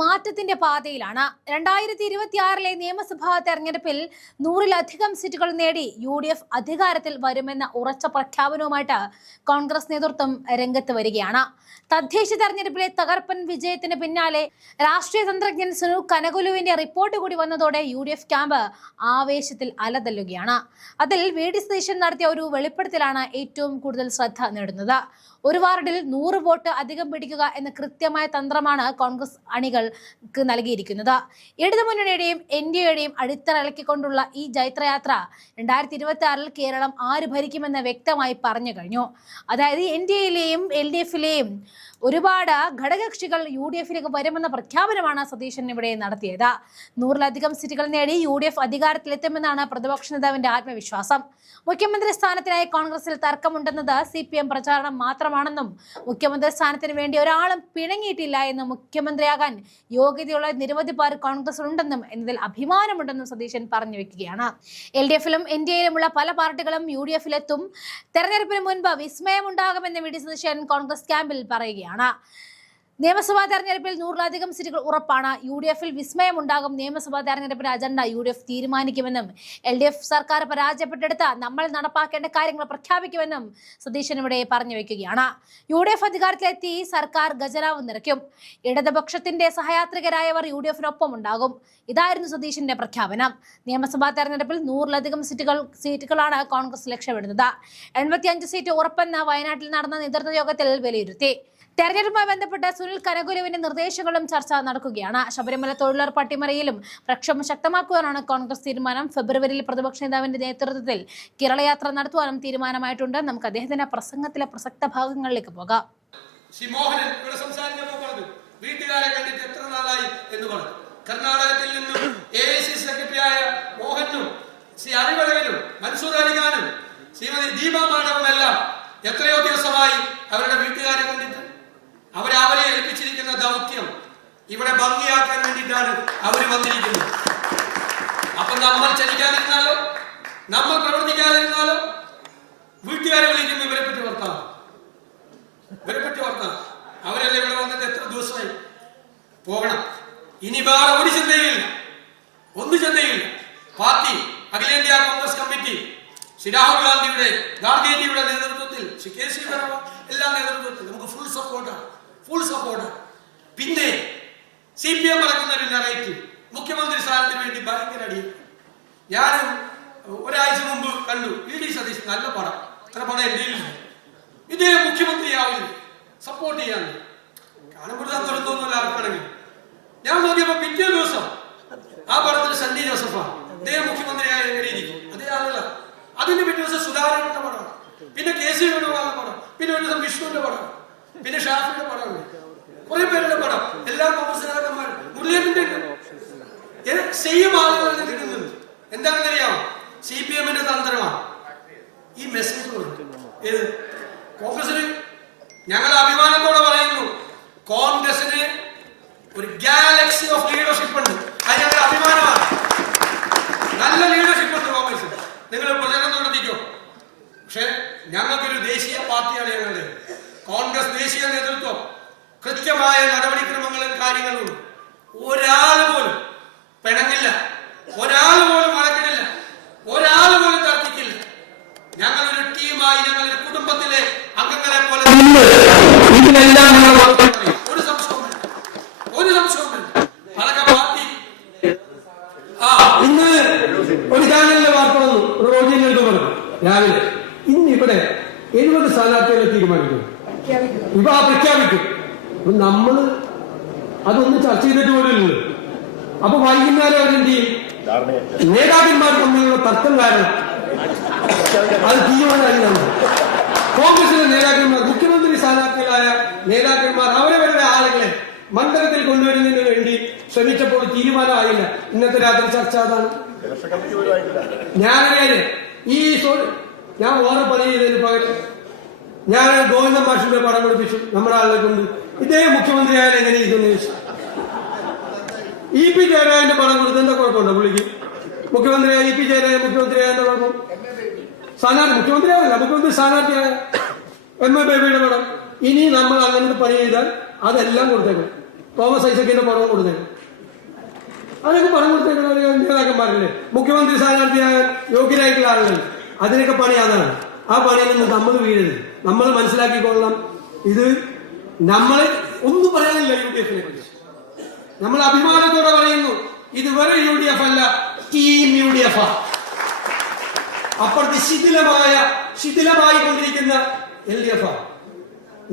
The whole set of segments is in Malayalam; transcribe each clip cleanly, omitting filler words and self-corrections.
മാറ്റത്തിന്റെ പാതയിലാണ്. 2026 നിയമസഭാ തെരഞ്ഞെടുപ്പിൽ 100-ലധികം സീറ്റുകൾ നേടി UDF അധികാരത്തിൽ വരുമെന്ന ഉറച്ച പ്രഖ്യാപനവുമായിട്ട് കോൺഗ്രസ് നേതൃത്വം രംഗത്ത് വരികയാണ്. തദ്ദേശ തെരഞ്ഞെടുപ്പിലെ തകർപ്പൻ വിജയത്തിന് പിന്നാലെ രാഷ്ട്രീയ തന്ത്രജ്ഞൻ സുനിൽ കനകുലുവിന്റെ റിപ്പോർട്ട് കൂടി വന്നതോടെ UDF ക്യാമ്പ് ആവേശത്തിൽ അലതല്ലുകയാണ്. അതിൽ VD സതീശൻ നടത്തിയ ഒരു വെളിപ്പെടുത്തലാണ് ഏറ്റവും കൂടുതൽ ശ്രദ്ധ നേടുന്നത്. ഒരു വാർഡിൽ 100 വോട്ട് അധികം പിടിക്കുക എന്ന കൃത്യമായ തന്ത്രമാണ് കോൺഗ്രസ് അണികൾക്ക് നൽകിയിരിക്കുന്നത്. ഇടതുമുന്നണിയുടെയും NDAയുടെയും അടിത്തറ ഇളക്കിക്കൊണ്ടുള്ള ഈ ജൈത്രയാത്ര 2026 കേരളം ആര് ഭരിക്കുമെന്ന് വ്യക്തമായി പറഞ്ഞു കഴിഞ്ഞു. അതായത് NDAയിലെയും LDFിലെയും ഒരുപാട് ഘടകകക്ഷികൾ UDFിലേക്ക് വരുമെന്ന പ്രഖ്യാപനമാണ് സതീശൻ ഇവിടെ നടത്തിയത്. 100-ലധികം സീറ്റുകൾ നേടി UDF അധികാരത്തിലെത്തുമെന്നാണ് പ്രതിപക്ഷ നേതാവിന്റെ ആത്മവിശ്വാസം. മുഖ്യമന്ത്രി സ്ഥാനത്തിനായി കോൺഗ്രസിൽ തർക്കമുണ്ടെന്നത് CPM പ്രചാരണം മാത്രമാണെന്നും മുഖ്യമന്ത്രി സ്ഥാനത്തിന് വേണ്ടി ഒരാളും പിണങ്ങിയിട്ടില്ല എന്നും മുഖ്യമന്ത്രിയാകാൻ യോഗ്യതയുള്ള നിരവധി പേർ കോൺഗ്രസിലുണ്ടെന്നും എന്നതിൽ അഭിമാനമുണ്ടെന്നും സതീശൻ പറഞ്ഞു വെക്കുകയാണ്. LDFിലും NDAയിലുമുള്ള പല പാർട്ടികളും UDFിലെത്തും. തെരഞ്ഞെടുപ്പിന് മുൻപ് വിസ്മയമുണ്ടാകുമെന്ന് VD സതീശൻ കോൺഗ്രസ് ക്യാമ്പിൽ പറയുകയാണ്. നിയമസഭാ തെരഞ്ഞെടുപ്പിൽ 100-ലധികം സീറ്റുകൾ ഉറപ്പാണ്. UDFിൽ വിസ്മയമുണ്ടാകും. നിയമസഭാ തെരഞ്ഞെടുപ്പിന്റെ അജണ്ട UDF തീരുമാനിക്കുമെന്നും LDF സർക്കാർ പരാജയപ്പെട്ടെടുത്ത് നമ്മൾ നടപ്പാക്കേണ്ട കാര്യങ്ങൾ പ്രഖ്യാപിക്കുമെന്നും സതീശൻ ഇവിടെ പറഞ്ഞു വെക്കുകയാണ്. UDF അധികാരത്തിലെത്തി സർക്കാർ ഖജനാവ് നിറയ്ക്കും. ഇടതുപക്ഷത്തിന്റെ സഹയാത്രികരായവർ UDFിനൊപ്പം ഉണ്ടാകും. ഇതായിരുന്നു സതീശന്റെ പ്രഖ്യാപനം. നിയമസഭാ തെരഞ്ഞെടുപ്പിൽ 100-ലധികം സീറ്റുകളാണ് കോൺഗ്രസ് ലക്ഷ്യമിടുന്നത്. 85 സീറ്റ് ഉറപ്പെന്ന് വയനാട്ടിൽ നടന്ന നേതൃത്വ യോഗത്തിൽ വിലയിരുത്തി. തെരഞ്ഞെടുപ്പുമായി ബന്ധപ്പെട്ട് സുനിൽ കനകുലുവിന്റെ നിർദ്ദേശങ്ങളും ചർച്ച നടക്കുകയാണ്. ശബരിമല തൊഴിലുറപ്പ് അട്ടിമറിയിലും പ്രക്ഷോഭം ശക്തമാക്കുവാനാണ് കോൺഗ്രസ് തീരുമാനം. ഫെബ്രുവരിയിൽ പ്രതിപക്ഷ നേതാവിന്റെ നേതൃത്വത്തിൽ കേരളയാത്ര നടത്തുവാനും തീരുമാനമായിട്ടുണ്ട്. നമുക്ക് അദ്ദേഹത്തിന്റെ പ്രസംഗത്തിലെ പ്രസക്ത ഭാഗങ്ങളിലേക്ക് പോകാം. കർണാടകത്തിൽ നിന്നും AIC സെക്രട്ടറിയായ മോഹനും അറിവഴകനും മൻസൂർ അലിഖാനും ശ്രീമതി ദീപ മാഡവുമെല്ലാം എത്രയോ ദിവസമായി അവരുടെ വീട്ടുകാരെ കണ്ടിട്ട് അവരെ ഏൽപ്പിച്ചിരിക്കുന്ന ദൗത്യം ഇവിടെ ഭംഗിയാക്കാൻ വേണ്ടിയിട്ടാണ് അവർ വന്നിരിക്കുന്നത്. അപ്പൊ നമ്മൾ ചലിക്കാതിരുന്നാലോ, നമ്മൾ പ്രവർത്തിക്കാതിരുന്നാലോ വീട്ടുകാരെ വിളിക്കുമ്പോൾ ഇവരെ പറ്റി വർത്താനം. അവരല്ലേ ഇവിടെ വന്നിട്ട് എത്ര ദിവസമായി പോകണം. ഇനി വേറെ ഒരു ചിന്തയില്ല. പാർട്ടി അഖിലേന്ത്യാ കോൺഗ്രസ് കമ്മിറ്റി ശ്രീ രാഹുൽ ഗാന്ധിയുടെ നേതൃത്വത്തിൽ ശ്രീ KC എല്ലാ നേതൃത്വത്തിൽ നമുക്ക് ഫുൾ സപ്പോർട്ടാണ്. പിന്നെ CPM നടക്കുന്ന ഒരു നറേറ്റീവ് മുഖ്യമന്ത്രി സ്ഥാനത്തിന് വേണ്ടി ഭയങ്കര അടിയും. ഞാൻ ഒരാഴ്ച മുമ്പ് കണ്ടു VD സതീശൻ നല്ല പടം. അത്ര പടം എൻ്റെ ഇദ്ദേഹം മുഖ്യമന്ത്രിയാവില്ല, സപ്പോർട്ട് ചെയ്യാൻ കാണുമ്പോൾ നിർത്തോന്നില്ല ആർക്കാണെങ്കിൽ. ഞാൻ നോക്കിയപ്പോ പിറ്റേ ദിവസം ആ പടത്തിൽ സണ്ണി ജോസഫാണ്. ഇദ്ദേഹം മുഖ്യമന്ത്രിയായ എങ്ങനെ ഇരിക്കും? അതേ ആളല്ല. അതിന്റെ പിറ്റേ ദിവസം സുധാകരന്റെ പടം, പിന്നെ KC വേണുഗോപാലിന്റെ പടം, പിന്നെ ഒരു ദിവസം വിഷ്ണുവിന്റെ പടം, പിന്നെ ഷാഫിയുടെ പടമുണ്ട്, കുറെ പേരുടെ പടം, എല്ലാ കോൺഗ്രസ് നേതാക്കന്മാരും മുരളീധരന്റെ സെയിം ആളുകൾ കിട്ടുന്നുണ്ട്. എന്താണെന്നറിയാമോ? CPMന്റെ തന്ത്രമാണ് ഈ മെസ്സേജ് കൊടുക്കുന്നത്. ഏത് കോൺഗ്രസിന് ഞങ്ങൾ അഭിമാനത്തോടെ പറയുന്നു, കോൺഗ്രസിന് ഒരു ഗാലക്സി ഓഫ് ലീഡർഷിപ്പ് ഉണ്ട്. അത് ഞങ്ങളുടെ അഭിമാനമാണ്. നല്ല ലീഡർഷിപ്പ് ഉണ്ട് കോൺഗ്രസിന്. നിങ്ങൾ പ്രചരണം നടത്തിക്കോ. പക്ഷെ ഞങ്ങൾക്കൊരു ദേശീയ പാർട്ടിയാണ് ഞങ്ങളുടെ കോൺഗ്രസ്. ദേശീയ നേതൃത്വം കൃത്യമായ നടപടിക്രമങ്ങളും കാര്യങ്ങളും ഒരാൾ പോലും പിണങ്ങില്ല, ഒരാൾ പോലും വഴക്കിടില്ല, ഒരാൾ പോലും തർക്കിക്കില്ല. ഞങ്ങളൊരു ടീമായി, ഞങ്ങളൊരു കുടുംബത്തിലെ അംഗങ്ങളെ പോലെ ഇതിനെല്ലാം ഒരു സംശയവും അതൊക്കെ പാർട്ടി. ഇന്ന് ഒരു ചാനലിലെ വാർത്ത വന്നു, റോഡിലേക്ക് പറഞ്ഞു രാവിലെ, ഇന്ന് ഇവിടെ 70 സ്ഥാനാർത്ഥികളെ തീരുമാനിക്കും, പ്രഖ്യാപിക്കും. നമ്മള് അതൊന്നും ചർച്ച ചെയ്തിട്ട് പോലുള്ളൂ. അപ്പൊ വൈകുന്നേരം അവരെന്ത് ചെയ്യും? നേതാക്കന്മാർ തമ്മിലുള്ള തർക്കം കാരണം അത് തീരുമാനമായി. കോൺഗ്രസിലെ നേതാക്കന്മാർ, മുഖ്യമന്ത്രി സ്ഥാനാർത്ഥികളായ നേതാക്കന്മാർ അവരവരുടെ ആളുകളെ മണ്ഡലത്തിൽ കൊണ്ടുവരുന്നതിന് വേണ്ടി ശ്രമിച്ചപ്പോൾ തീരുമാനമായില്ല. ഇന്നത്തെ രാത്രി ചർച്ച അതാണ്. ഞാൻ വേറെ പണി ചെയ്തതിന് പകരം ഞാൻ ഗോവിന്ദൻ മാഷിന്റെ പടം പഠിപ്പിച്ചു നമ്മുടെ ആളെ കൊണ്ട്. ഇദ്ദേഹം മുഖ്യമന്ത്രിയായാലും എങ്ങനെ ഇരിക്കുന്നു ചോദിച്ചു. EP ജയരാജന്റെ പടം കൊടുത്ത് എന്താ കുഴപ്പമുണ്ടോ പുള്ളിക്ക്? മുഖ്യമന്ത്രിയായ EP ജയരാജൻ മുഖ്യമന്ത്രിയായ എന്താ കുഴപ്പം? മുഖ്യമന്ത്രിയാവില്ല, മുഖ്യമന്ത്രി സ്ഥാനാർത്ഥിയായ MA ബേബിയുടെ പടം. ഇനി നമ്മൾ അങ്ങനത്തെ പണി ചെയ്താൽ അതെല്ലാം കൊടുത്തേക്കും. തോമസ് ഐസക്കിന്റെ പടവും കൊടുത്തത്. അതിനൊക്കെ പണം കൊടുത്തേക്കുന്ന നേതാക്കന്മാരല്ലേ, മുഖ്യമന്ത്രി സ്ഥാനാർത്ഥിയാകാൻ യോഗ്യരായിട്ടുള്ള ആളുകൾ. അതിനൊക്കെ പണി അതാണ്. ആ പണിയിൽ നിന്ന് നമ്മൾ വീഴരുത്. നമ്മൾ മനസ്സിലാക്കിക്കൊള്ളാം, ഇത് നമ്മൾ ഒന്നും പറയാനില്ല UDF നെ കുറിച്ച്. നമ്മൾ അഭിമാനത്തോടെ പറയുന്നു, ഇത് വെറും UDF അല്ല, ടീം UDF. അപ്പുറത്ത് ശിഥിലമായി കൊണ്ടിരിക്കുന്ന LDF.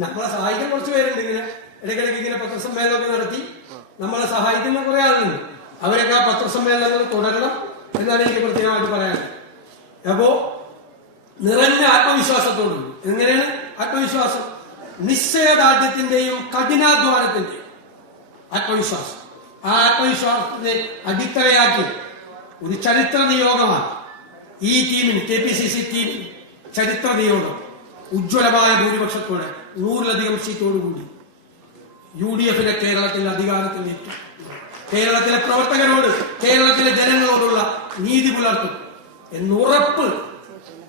നമ്മളെ സഹായിക്കാൻ കുറച്ച് പേരുണ്ട്. ഇങ്ങനെ ഇടയ്ക്കിടയ്ക്ക് ഇങ്ങനെ പത്രസമ്മേളനമൊക്കെ നടത്തി നമ്മളെ സഹായിക്കുന്ന കുറെ ആളുണ്ട്. അവരൊക്കെ ആ പത്രസമ്മേളനങ്ങൾ തുടരണം എന്നാണ് എനിക്ക് പ്രത്യേകമായിട്ട് പറയാനുള്ളത്. അപ്പോ നിറഞ്ഞ ആത്മവിശ്വാസത്തോടും, എങ്ങനെയാണ് ആത്മവിശ്വാസം? നിശ്ചയദാർഢ്യത്തിന്റെയും കഠിനാധ്വാനത്തിന്റെയും ആത്മവിശ്വാസം. ആ ആത്മവിശ്വാസത്തെ അടിത്തറയാക്കി ഒരു ചരിത്ര നിയോഗമാണ് ഈ ടീമിന്, KPCC ടീമിന് ചരിത്ര നിയോഗം. ഉജ്ജ്വലമായ ഭൂരിപക്ഷത്തോടെ 100-ലധികം സീറ്റോടുകൂടി UDF കേരളത്തിൽ അധികാരത്തിലെത്തും. കേരളത്തിലെ പ്രവർത്തകരോട്, കേരളത്തിലെ ജനങ്ങളോടുള്ള നീതി പുലർത്തും എന്നുറപ്പ്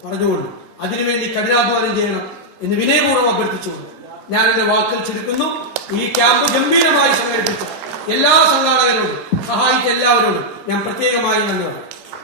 പറഞ്ഞുകൊണ്ട് അതിനുവേണ്ടി കഠിനാധ്വാനം ചെയ്യണം എന്ന് വിനയപൂർവ്വം അഭ്യർത്ഥിച്ചുകൊണ്ട് ഞാൻ എന്റെ വാക്കുകൾ ചുരുക്കുന്നു. ഈ ക്യാമ്പ് ഗംഭീരമായി സംഘടിപ്പിച്ച എല്ലാ സംഘാടകരോടും, സഹായിച്ച എല്ലാവരോടും ഞാൻ പ്രത്യേകമായി നന്ദി.